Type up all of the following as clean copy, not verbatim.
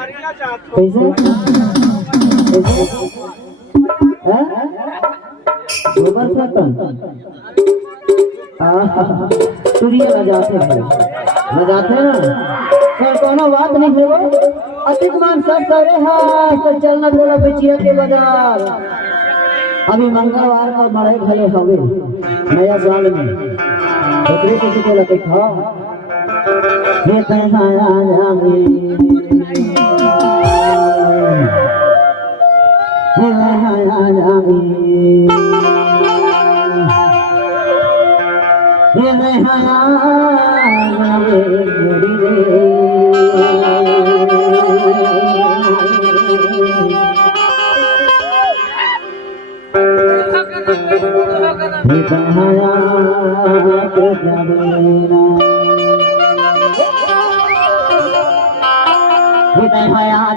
कैसे गोबर फेंकन सूर्य लगाते हैं ना सर कोनो बात नहीं है वो अधिक मान सब करे है तो चलना बोला बिचिया के बाजार अभी मंगलवार का बड़े भले हवे नया साल में बकरे को बोला के खा ये पैसा आ जावे ये पैसा आ जावे ये पैसा आ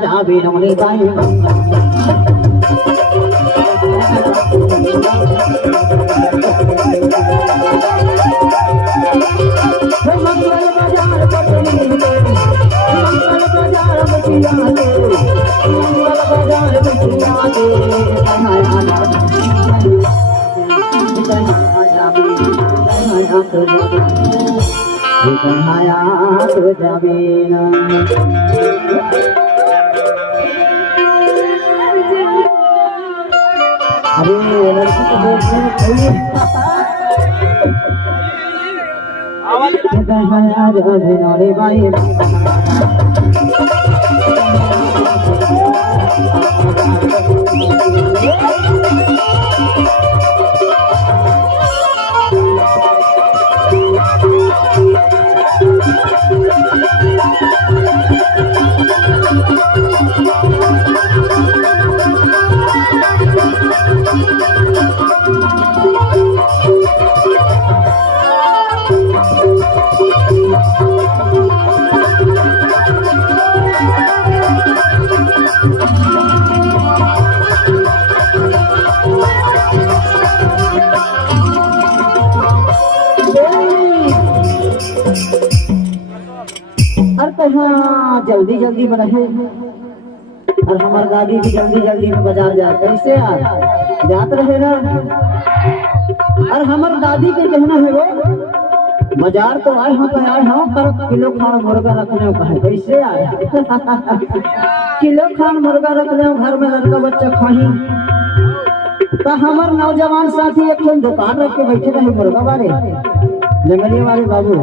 जावे नौनी बाई मंगल बाजार पटनी मंगल बाजार बचिया दे मंगल बाजार बचिया दे अरे लड़की को बोलते हैं भाई हाँ जल्दी जल्दी में रहे और हमारे दादी भी जल्दी जल्दी में बाजार जाते कैसे यार जाते रहे ना और हमारे दादी के कहना है वो बाजार तो आए हम तो आए हम पर किलो खान मुर्गा रखने को है कैसे यार किलो खान मुर्गा रखने घर में लड़का बच्चा खाही तो हमारे नौजवान साथी एक दुकान रख के बैठे रहे मुर्गा वाले जंगलिए वाले बाबू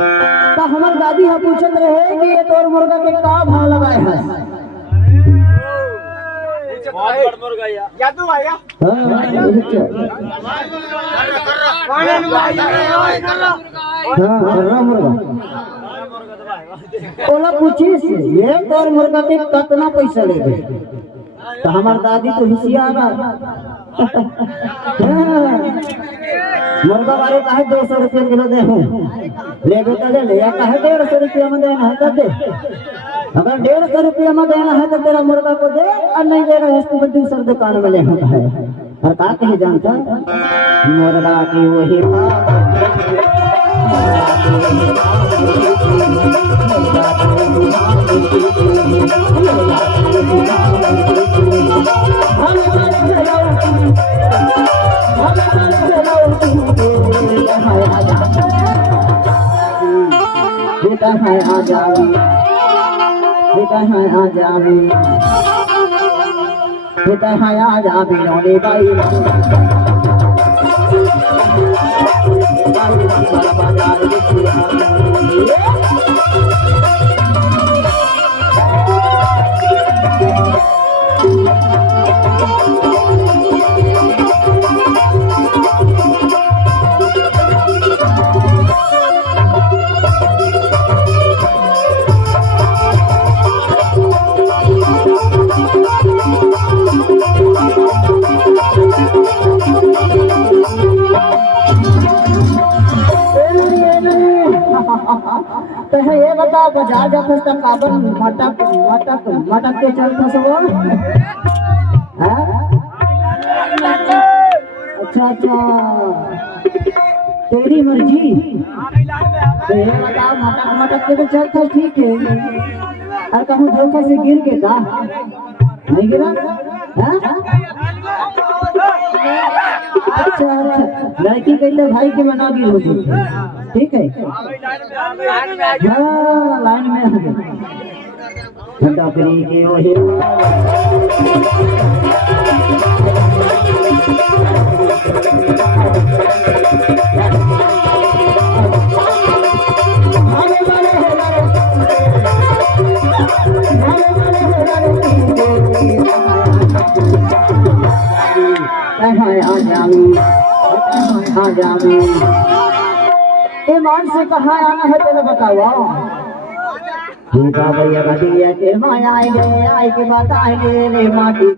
तो हमारे दादी हम पूछत रहे कि ये तोर मुर्गा के का भाव लगाए है बहुत मुर्गा या तू आया हां मुर्गा ओला पूछी ये तोर मुर्गा के कितना पैसा लेबे तो हमार दादी तो होशियार मुर्गा वाले कहे 200 रुपये किलो दे लेबे तो ले या कहे 150 रुपया में देना है तो दे अगर 150 रुपया में देना है तो तेरा मुर्गा को दे और नहीं दे रहा है तो दूसरी दुकान में ले है और का कहे जानता मुर्गा की वही बेटा है आ जावे बेटा है आ जावे बेटा है आ जावे नौनी बाई तो है ये बता बाजार जाते तो काबर मटक मटक मटक के चलते सब अच्छा अच्छा तेरी मर्जी। तो ये बताओ मटक मटक के तो चलता ठीक है, और कहूँ धोखा से गिर के का नहीं गिरा? हाँ? अच्छा अच्छा, लड़की कहते भाई के मना भी होगी, ठीक है। हाँ लाइन में आ गए डकरी के वही ईमान से कहाँ आना है तेरे बताओ। भैया के माया आएंगे, आई के बात आएंगे रे माटी।